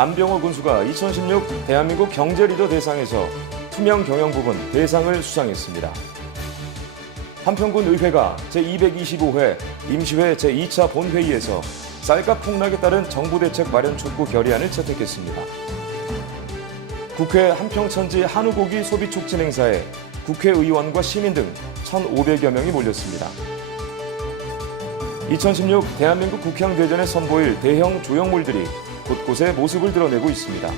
안병호 군수가 2016 대한민국 경제리더 대상에서 투명 경영 부분 대상을 수상했습니다. 한평군 의회가 제225회 임시회 제2차 본회의에서 쌀값 폭락에 따른 정부대책 마련 촉구 결의안을 채택했습니다. 국회 한평천지 한우고기 소비 촉진 행사에 국회의원과 시민 등 1,500여 명이 몰렸습니다. 2016 대한민국 국향대전에 선보일 대형 조형물들이 곳곳에 모습을 드러내고 있습니다.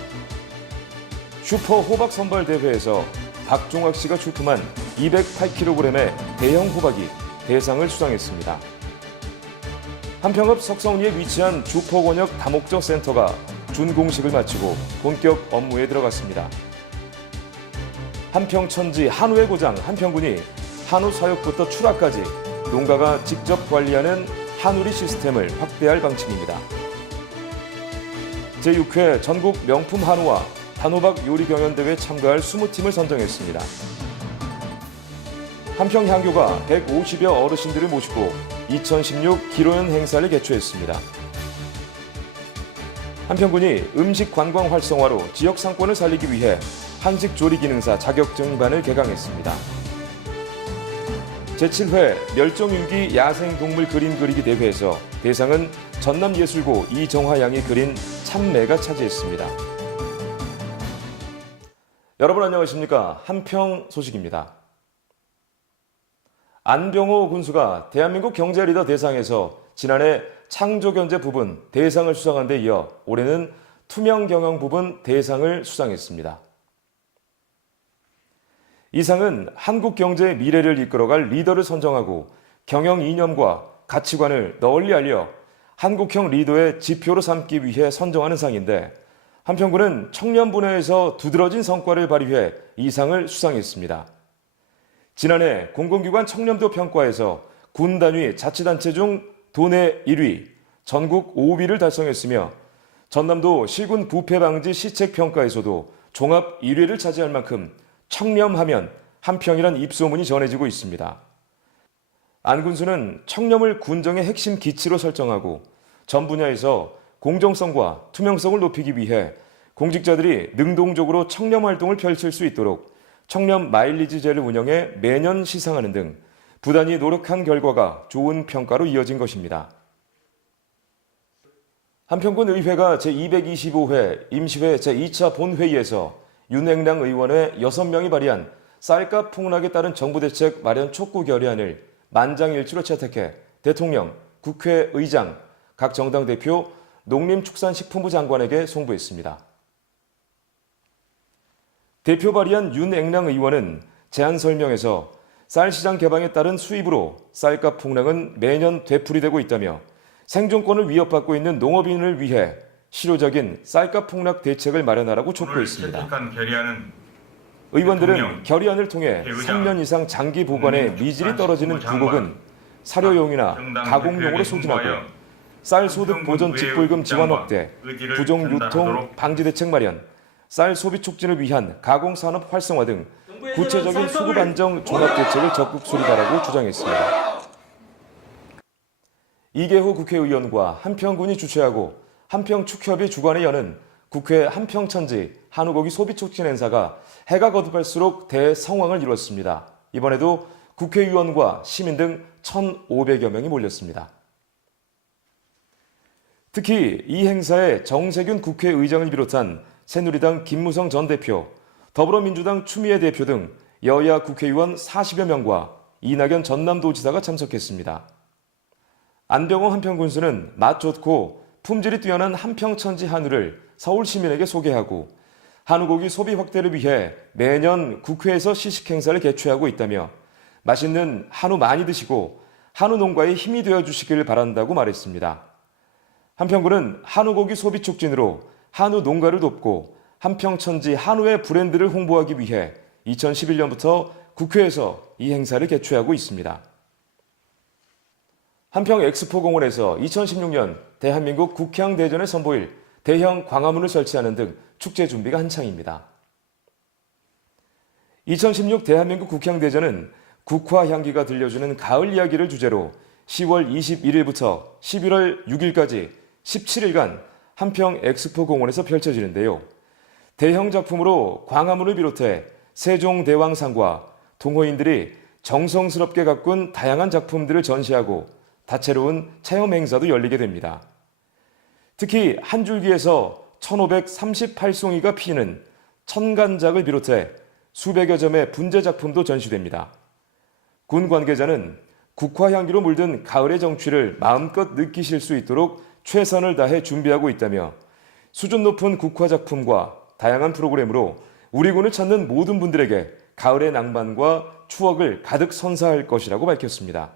슈퍼 호박 선발 대회에서 박종학 씨가 출품한 208kg의 대형 호박이 대상을 수상했습니다. 한평읍 석성리에 위치한 주포권역 다목적 센터가 준공식을 마치고 본격 업무에 들어갔습니다. 한평천지 한우의 고장 한평군이 한우 사육부터 출하까지 농가가 직접 관리하는 한우리 시스템을 확대할 방침입니다. 제6회 전국 명품 한우와 단호박 요리 경연대회에 참가할 20팀을 선정했습니다. 한평향교가 150여 어르신들을 모시고 2016 기로연 행사를 개최했습니다. 한평군이 음식 관광 활성화로 지역 상권을 살리기 위해 한식 조리 기능사 자격증반을 개강했습니다. 제7회 멸종위기 야생동물 그림 그리기 대회에서 대상은 전남예술고 이정화 양이 그린 참매가 차지했습니다. 여러분 안녕하십니까? 한평 소식입니다. 안병호 군수가 대한민국 경제리더 대상에서 지난해 창조경제 부분 대상을 수상한 데 이어 올해는 투명 경영 부분 대상을 수상했습니다. 이 상은 한국 경제의 미래를 이끌어갈 리더를 선정하고 경영 이념과 가치관을 널리 알려 한국형 리더의 지표로 삼기 위해 선정하는 상인데 한평군은 청년 분야에서 두드러진 성과를 발휘해 이 상을 수상했습니다. 지난해 공공기관 청렴도 평가에서 군 단위 자치단체 중 도내 1위, 전국 5위를 달성했으며 전남도 실군 부패 방지 시책 평가에서도 종합 1위를 차지할 만큼 청렴하면 한평이란 입소문이 전해지고 있습니다. 안 군수는 청렴을 군정의 핵심 기치로 설정하고 전 분야에서 공정성과 투명성을 높이기 위해 공직자들이 능동적으로 청렴 활동을 펼칠 수 있도록 청렴 마일리지제를 운영해 매년 시상하는 등 부단히 노력한 결과가 좋은 평가로 이어진 것입니다. 한평군 의회가 제225회 임시회 제2차 본회의에서 윤앵랑 의원의 6명이 발의한 쌀값 폭락에 따른 정부대책 마련 촉구 결의안을 만장일치로 채택해 대통령, 국회의장, 각 정당 대표, 농림축산식품부 장관에게 송부했습니다. 대표 발의한 윤앵랑 의원은 제안 설명에서 쌀시장 개방에 따른 수입으로 쌀값 폭락은 매년 되풀이되고 있다며 생존권을 위협받고 있는 농업인을 위해 실효적인 쌀값 폭락 대책을 마련하라고 촉구했습니다. 의원들은 결의안을 통해 3년 이상 장기 보관에 미질이 떨어지는 부곡은 사료용이나 가공용으로 소진하고 쌀 소득 보전 직불금 지원 확대, 부정 유통 방지 대책 마련, 쌀 소비 촉진을 위한 가공산업 활성화 등 구체적인 수급 안정 종합 대책을 적극 수립하라고 주장했습니다. 이계호 국회의원과 한평군이 주최하고 한평축협이 주관에 여는 국회 한평천지 한우고기 소비 촉진 행사가 해가 거듭할수록 대성황을 이뤘습니다. 이번에도 국회의원과 시민 등 1,500여 명이 몰렸습니다. 특히 이 행사에 정세균 국회의장을 비롯한 새누리당 김무성 전 대표, 더불어민주당 추미애 대표 등 여야 국회의원 40여 명과 이낙연 전남도지사가 참석했습니다. 안병호 한평군수는 맛 좋고 품질이 뛰어난 한평천지 한우를 서울 시민에게 소개하고 한우고기 소비 확대를 위해 매년 국회에서 시식 행사를 개최하고 있다며 맛있는 한우 많이 드시고 한우 농가의 힘이 되어 주시길 바란다고 말했습니다. 한평군은 한우고기 소비 촉진으로 한우 농가를 돕고 한평천지 한우의 브랜드를 홍보하기 위해 2011년부터 국회에서 이 행사를 개최하고 있습니다. 한평 엑스포공원에서 2016년 대한민국 국향대전에 선보일 대형 광화문을 설치하는 등 축제 준비가 한창입니다. 2016 대한민국 국향대전은 국화 향기가 들려주는 가을 이야기를 주제로 10월 21일부터 11월 6일까지 17일간 한평 엑스포 공원에서 펼쳐지는데요. 대형 작품으로 광화문을 비롯해 세종대왕상과 동호인들이 정성스럽게 가꾼 다양한 작품들을 전시하고 다채로운 체험 행사도 열리게 됩니다. 특히 한 줄기에서 1538송이가 피는 천간작을 비롯해 수백여 점의 분재 작품도 전시됩니다. 군 관계자는 국화 향기로 물든 가을의 정취를 마음껏 느끼실 수 있도록 최선을 다해 준비하고 있다며 수준 높은 국화 작품과 다양한 프로그램으로 우리 군을 찾는 모든 분들에게 가을의 낭만과 추억을 가득 선사할 것이라고 밝혔습니다.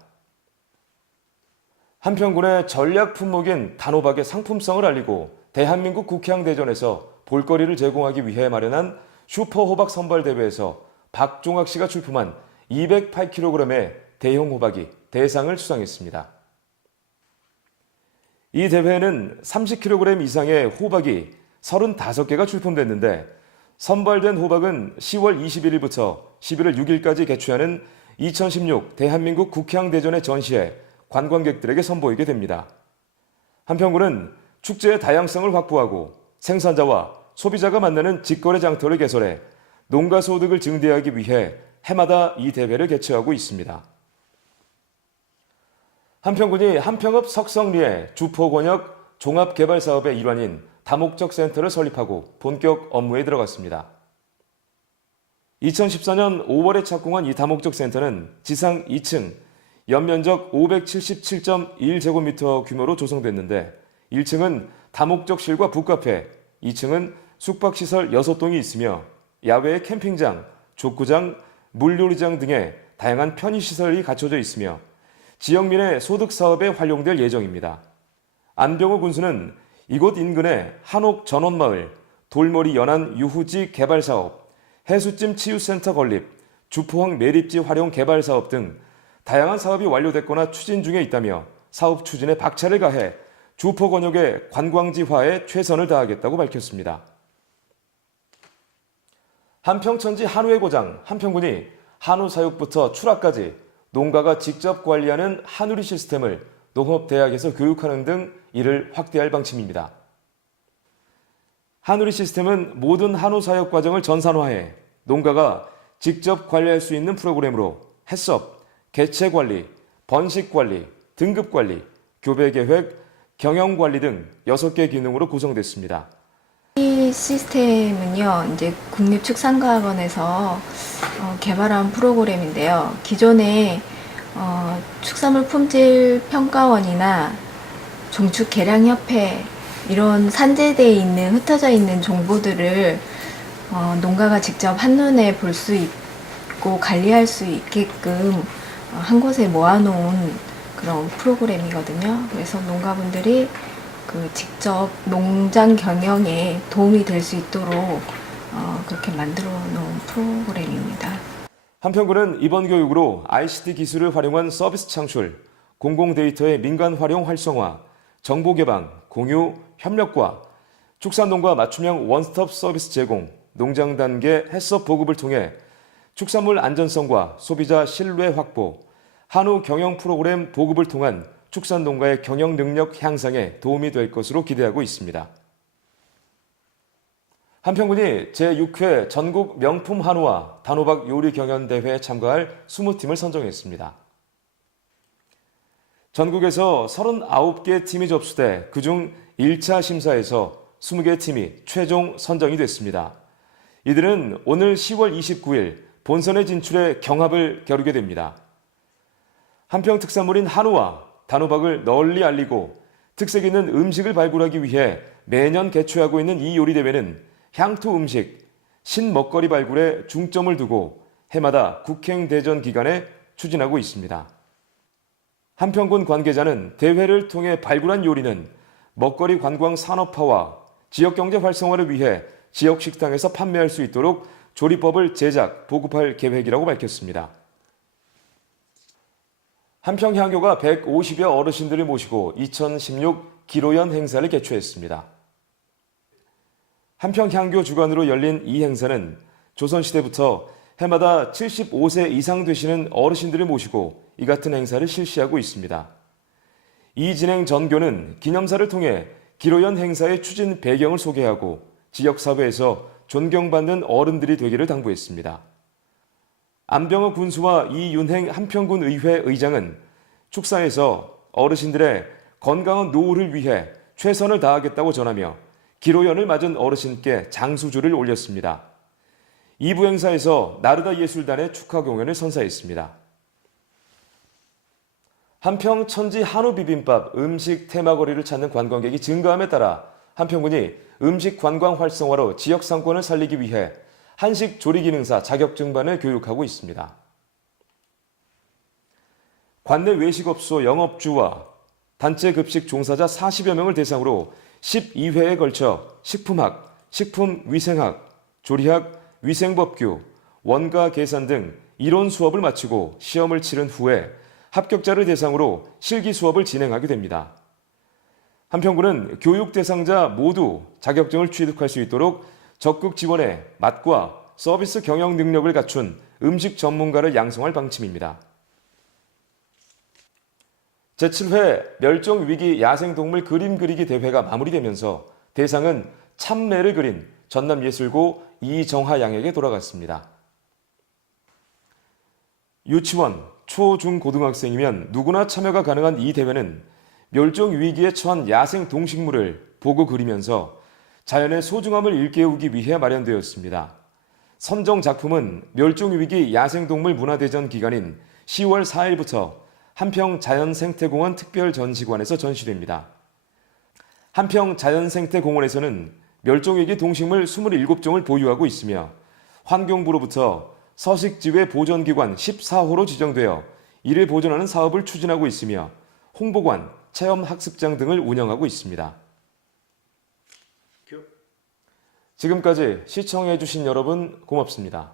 한평군의 전략 품목인 단호박의 상품성을 알리고 대한민국 국회항대전에서 볼거리를 제공하기 위해 마련한 슈퍼호박 선발대회에서 박종학 씨가 출품한 208kg의 대형 호박이 대상을 수상했습니다. 이 대회에는 30kg 이상의 호박이 35개가 출품됐는데 선발된 호박은 10월 21일부터 11월 6일까지 개최하는 2016 대한민국 국회항대전에 전시해 관광객들에게 선보이게 됩니다. 한평군은 축제의 다양성을 확보하고 생산자와 소비자가 만나는 직거래 장터를 개설해 농가 소득을 증대하기 위해 해마다 이 대회를 개최하고 있습니다. 한평군이 한평읍 석성리에 주포권역 종합개발사업의 일환인 다목적 센터를 설립하고 본격 업무에 들어갔습니다. 2014년 5월에 착공한 이 다목적 센터는 지상 2층, 연면적 577.1제곱미터 규모로 조성됐는데 1층은 다목적실과 북카페, 2층은 숙박시설 6동이 있으며 야외 캠핑장, 족구장, 물놀이장 등의 다양한 편의시설이 갖춰져 있으며 지역민의 소득사업에 활용될 예정입니다. 안병호 군수는 이곳 인근의 한옥 전원마을, 돌머리 연안 유후지 개발사업, 해수찜 치유센터 건립, 주포항 매립지 활용 개발사업 등 다양한 사업이 완료됐거나 추진 중에 있다며 사업 추진에 박차를 가해 주포권역의 관광지화에 최선을 다하겠다고 밝혔습니다. 한평천지 한우의 고장 한평군이 한우 사육부터 출하까지 농가가 직접 관리하는 한우리 시스템을 농업대학에서 교육하는 등 이를 확대할 방침입니다. 한우리 시스템은 모든 한우 사육 과정을 전산화해 농가가 직접 관리할 수 있는 프로그램으로 해썹, 개체 관리, 번식 관리, 등급 관리, 교배 계획, 경영 관리 등 6개 기능으로 구성됐습니다. 이 시스템은요, 이제 국립축산과학원에서 개발한 프로그램인데요. 기존에 축산물 품질 평가원이나 종축개량협회 이런 산재대에 있는 흩어져 있는 정보들을 농가가 직접 한눈에 볼 수 있고 관리할 수 있게끔 한 곳에 모아놓은 그런 프로그램이거든요. 그래서 농가분들이 직접 농장 경영에 도움이 될 수 있도록 그렇게 만들어 놓은 프로그램입니다. 한평군은 이번 교육으로 ICT 기술을 활용한 서비스 창출, 공공 데이터의 민간 활용 활성화, 정보 개방, 공유, 협력과 축산농가 맞춤형 원스톱 서비스 제공, 농장 단계 해썹 보급을 통해 축산물 안전성과 소비자 신뢰 확보, 한우 경영 프로그램 보급을 통한 축산농가의 경영 능력 향상에 도움이 될 것으로 기대하고 있습니다. 한평군이 제6회 전국 명품 한우와 단호박 요리 경연대회에 참가할 20팀을 선정했습니다. 전국에서 39개 팀이 접수돼 그중 1차 심사에서 20개 팀이 최종 선정이 됐습니다. 이들은 오늘 10월 29일 본선에 진출해 경합을 겨루게 됩니다. 한평 특산물인 한우와 단호박을 널리 알리고 특색 있는 음식을 발굴하기 위해 매년 개최하고 있는 이 요리대회는 향토 음식, 신먹거리 발굴에 중점을 두고 해마다 국행대전 기간에 추진하고 있습니다. 한평군 관계자는 대회를 통해 발굴한 요리는 먹거리 관광 산업화와 지역경제 활성화를 위해 지역 식당에서 판매할 수 있도록 조리법을 제작, 보급할 계획이라고 밝혔습니다. 한평향교가 150여 어르신들을 모시고 2016 기로연 행사를 개최했습니다. 한평향교 주관으로 열린 이 행사는 조선시대부터 해마다 75세 이상 되시는 어르신들을 모시고 이 같은 행사를 실시하고 있습니다. 이 진행 전교는 기념사를 통해 기로연 행사의 추진 배경을 소개하고 지역사회에서 존경받는 어른들이 되기를 당부했습니다. 안병호 군수와 이윤행 한평군 의회 의장은 축사에서 어르신들의 건강한 노후를 위해 최선을 다하겠다고 전하며 기로연을 맞은 어르신께 장수주를 올렸습니다. 2부 행사에서 나르다 예술단의 축하 공연을 선사했습니다. 한평 천지 한우 비빔밥 음식 테마거리를 찾는 관광객이 증가함에 따라 한평군이 음식 관광 활성화로 지역 상권을 살리기 위해 한식 조리 기능사 자격증반을 교육하고 있습니다. 관내 외식업소 영업주와 단체 급식 종사자 40여 명을 대상으로 12회에 걸쳐 식품학, 식품위생학, 조리학, 위생법규, 원가 계산 등 이론 수업을 마치고 시험을 치른 후에 합격자를 대상으로 실기 수업을 진행하게 됩니다. 한평군은 교육 대상자 모두 자격증을 취득할 수 있도록 적극 지원해 맛과 서비스 경영 능력을 갖춘 음식 전문가를 양성할 방침입니다. 제7회 멸종위기 야생동물 그림 그리기 대회가 마무리되면서 대상은 참매를 그린 전남예술고 이정하 양에게 돌아갔습니다. 유치원, 초, 중, 고등학생이면 누구나 참여가 가능한 이 대회는 멸종위기에 처한 야생 동식물을 보고 그리면서 자연의 소중함을 일깨우기 위해 마련되었습니다. 선정 작품은 멸종위기 야생동물 문화대전 기간인 10월 4일부터 한평 자연생태공원 특별전시관에서 전시됩니다. 한평 자연생태공원에서는 멸종위기 동식물 27종을 보유하고 있으며 환경부로부터 서식지회 보전기관 14호로 지정되어 이를 보존하는 사업을 추진하고 있으며 홍보관, 체험학습장 등을 운영하고 있습니다. 지금까지 시청해주신 여러분 고맙습니다.